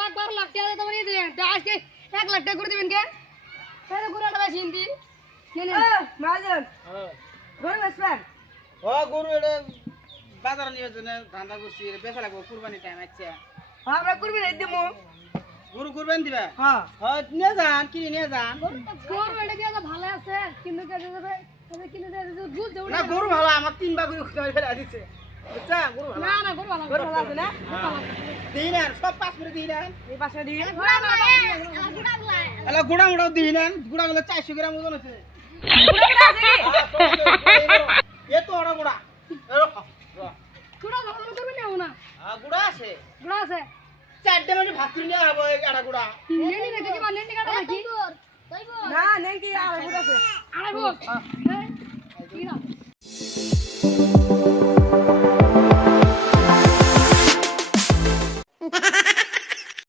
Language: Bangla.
লাখ 12 লাখ টাকা তোমার এই দিবেন আজকে 1 লাখ টাকা করে দিবেন কে তাহলে গুড়াটা বেশি হিন্দি মাজন হ্যাঁ গরু বেচবেন ও গরু এটা বাজার নিয়ে জন্য ধান্দা করছি বেচা লাগবে কুরবানি টাইম আছে আমরা করবি না দিমু গরু কুরবানি দিবা হ্যাঁ হ্যাঁ নিয়ে যান কিনে নিয়ে যান গরু এটা দিয়ে ভালো আছে কিন্তু কে দেবে তাহলে কিনে দেবে দুধ দেব না গরু ভালো আমার 3 বার গরু খাই ফেলা দিছে বুঝছা গরু ভালো না না গরু ভালো গরু ভালো আছে না দিই না সব পাঁচ করে দিই না এই পাশে দিয়ে গুড়া না এলা গুড়া মুড়াও দিই না গুড়া গুলো 400 গ্রাম ওজন আছে এ তো ওরা গুড়া গুড়া ভালো করবে না গুড়া আছে গুড়া আছে 4টে মানে ভাত করে নিয়ে হবে আড়া গুড়া নেনি রেখে কি মানে নেনি কাটা নাকি না নেই কি আর গরু আছে আড়াই বল